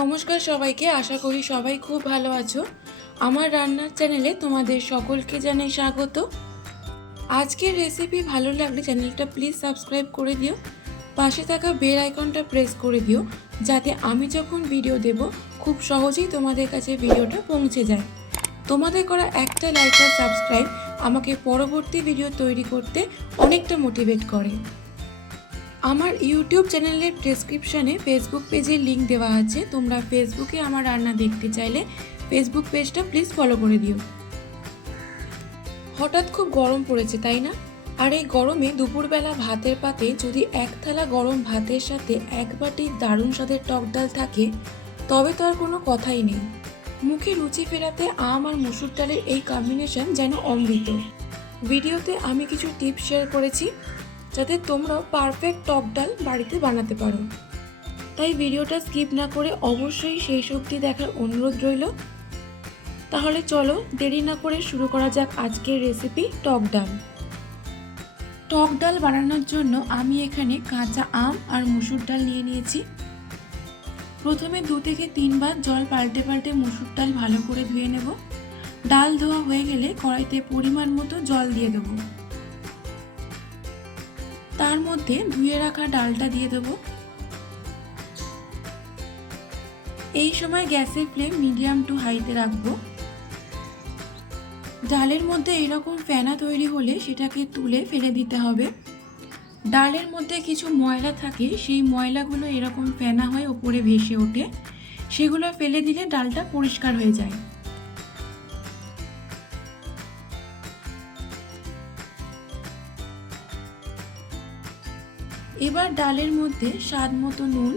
নমস্কার সবাইকে, আশা করি সবাই খুব ভালো আছো। আমার রান্নার চ্যানেলে তোমাদের সকলকে জানাই স্বাগত। আজকের রেসিপি ভালো লাগলে চ্যানেলটা প্লিজ সাবস্ক্রাইব করে দিও, পাশে থাকা বেল আইকনটা প্রেস করে দিও, যাতে আমি যখন ভিডিও দেব খুব সহজেই তোমাদের কাছে ভিডিওটা পৌঁছে যায়। তোমাদের করা একটা লাইক আর সাবস্ক্রাইব আমাকে পরবর্তী ভিডিও তৈরি করতে অনেকটা মোটিভেট করে। আমার ইউটিউব চ্যানেলের ডেসক্রিপশানে ফেসবুক পেজের লিঙ্ক দেওয়া আছে। তোমরা ফেসবুকে আমার রান্না দেখতে চাইলে ফেসবুক পেজটা প্লিজ ফলো করে দিও। হঠাৎ খুব গরম পড়েছে, তাই না? আর এই গরমে দুপুরবেলা ভাতের পাতে যদি এক থালা গরম ভাতের সাথে এক বাটি দারুণ স্বাদের টক ডাল থাকে, তবে তো আর কোনো কথাই নেই। মুখে রুচি ফেরাতে আম আর মসুর ডালের এই কম্বিনেশন যেন অমৃত। ভিডিওতে আমি কিছু টিপস শেয়ার করেছি যাতে তোমরাও পারফেক্ট টক ডাল বাড়িতে বানাতে পারো। তাই ভিডিওটা স্কিপ না করে অবশ্যই শেষ অবধি দেখার অনুরোধ রইল। তাহলে চলো দেরি না করে শুরু করা যাক আজকের রেসিপি টক ডাল। টক ডাল বানানোর জন্য আমি এখানে কাঁচা আম আর মসুর ডাল নিয়ে নিয়েছি। প্রথমে 2 থেকে 3 বার জল পাল্টে পাল্টে মসুর ডাল ভালো করে ধুয়ে নেব। ডাল ধোয়া হয়ে গেলে কড়াইতে পরিমাণ মতো জল দিয়ে দেবো। তার মধ্যে ধুয়ে রাখা ডালটা দিয়ে দেব। এই সময় গ্যাসের ফ্লেম মিডিয়াম টু হাইতে রাখবো। ডালের মধ্যে এরকম ফেনা তৈরি হলে সেটাকে তুলে ফেলে দিতে হবে। ডালের মধ্যে কিছু ময়লা থাকে, সেই ময়লাগুলো এরকম ফেনা হয়ে ওপরে ভেসে ওঠে, সেগুলো ফেলে দিলে ডালটা পরিষ্কার হয়ে যায়। এবার ডালের মধ্যে স্বাদ মতো নুন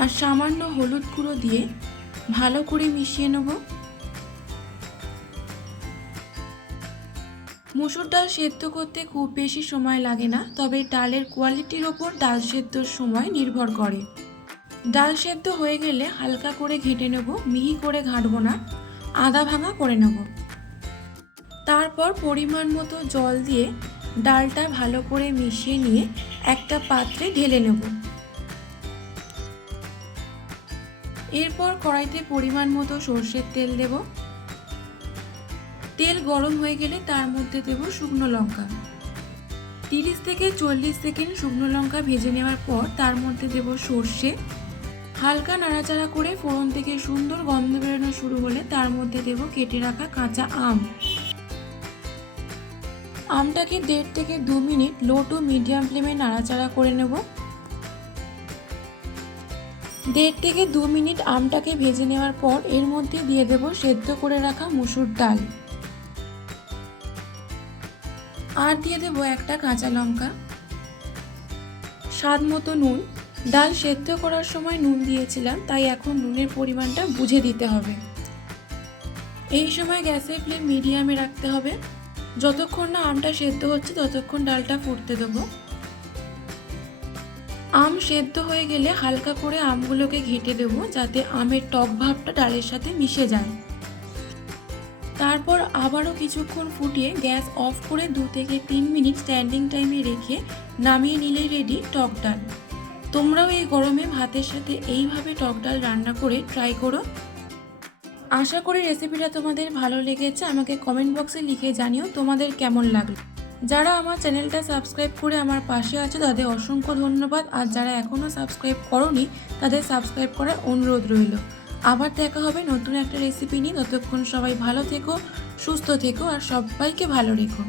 আর সামান্য হলুদ গুঁড়ো দিয়ে ভালো করে মিশিয়ে নেব। মসুর ডাল সেদ্ধ করতে খুব বেশি সময় লাগে না, তবে ডালের কোয়ালিটির ওপর ডাল সেদ্ধর সময় নির্ভর করে। ডাল সেদ্ধ হয়ে গেলে হালকা করে ঘেঁটে নেব, মিহি করে ঘাঁটবো না, আধা ভাঙা করে নেব। তারপর পরিমাণ মতো জল দিয়ে ডালটা ভালো করে মিশিয়ে নিয়ে একটা পাত্রে ঢেলে নেব। এরপর কড়াইতে পরিমাণ মতো সর্ষের তেল দেব। তেল গরম হয়ে গেলে তার মধ্যে দেব শুকনো লঙ্কা। 30 থেকে 40 সেকেন্ড শুকনো লঙ্কা ভেজে নেওয়ার পর তার মধ্যে দেব সর্ষে। হালকা নাড়াচাড়া করে ফোড়ন থেকে সুন্দর গন্ধ বেরোনো শুরু হলে তার মধ্যে দেব কেটে রাখা কাঁচা আম। আমটাকে 1.5 থেকে 2 মিনিট লো টু মিডিয়াম ফ্লেমে নাড়াচাড়া করে নেব। 1.5 থেকে 2 মিনিট আমটাকে ভেজে নেওয়ার পর এর মধ্যে দিয়ে দেব সেদ্ধ করে রাখা মসুর ডাল আর দিয়ে দেব একটা কাঁচা লঙ্কা, স্বাদ মতো নুন। ডাল সেদ্ধ করার সময় নুন দিয়েছিলাম, তাই এখন নুনের পরিমাণটা বুঝে দিতে হবে। এই সময় গ্যাসের ফ্লেম মিডিয়ামে রাখতে হবে। যতক্ষণ না আমটা সেদ্ধ হচ্ছে ততক্ষণ ডালটা ফুটতে দেবো। আম সেদ্ধ হয়ে গেলে হালকা করে আমগুলোকে ঘেঁটে দেবো, যাতে আমের টক ভাবটা ডালের সাথে মিশে যায়। তারপর আবারও কিছুক্ষণ ফুটিয়ে গ্যাস অফ করে 2 থেকে 3 মিনিট স্ট্যান্ডিং টাইমে রেখে নামিয়ে নিলেই রেডি টক ডাল। তোমরাও এই গরমে ভাতের সাথে এইভাবে টক ডাল রান্না করে ট্রাই করো। আশা করি রেসিপিটা তোমাদের ভালো লেগেছে। আমাকে কমেন্ট বক্সে লিখে জানিও তোমাদের কেমন লাগলো। যারা আমার চ্যানেলটা সাবস্ক্রাইব করে আমার পাশে আছে তাদের অসংখ্য ধন্যবাদ, আর যারা এখনও সাবস্ক্রাইব করোনি তাদের সাবস্ক্রাইব করার অনুরোধ রইল। আবার দেখা হবে নতুন একটা রেসিপি নিয়ে। ততক্ষণ সবাই ভালো থেকো, সুস্থ থেকো আর সবাইকে ভালো রেখো।